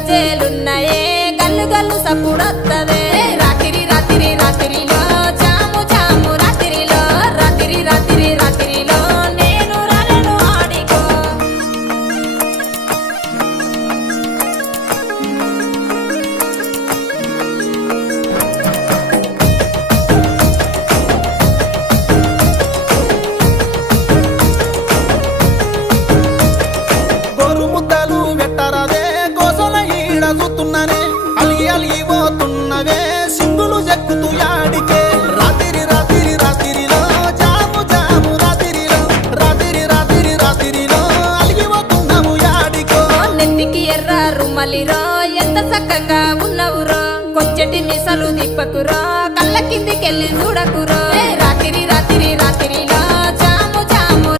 గజ్జేలున్నాయే గల్లు గల్లు సప్పుడొత్తదే రాత్రి రాత్రి రాత్రిలో జాము జాము రాత్రిలో రాత్రి రాత్రి రాత్రిలో నేను రాలేను ఆడికో గోరుముద్దలు పెట్టరాదే గోసల ఈడ చూస్తున్నానే అలిగి అలిగి పోతున్నవే సింగులు చెక్కుతూ యాడికే రాత్రి రాత్రి రాత్రిలో జాము జాము రాత్రిలో రాత్రి రాత్రి రాత్రిలో అలిగి పోతున్నాము యాడికో నెత్తికి ఎర్ర రుమలిరో ఎంత చక్కగా ఉన్నవురో కొంచెటి మిసలు దిప్పకురో కళ్ళ కిందికెళ్ళి చూడకురో రాత్రి రాత్రి రాత్రి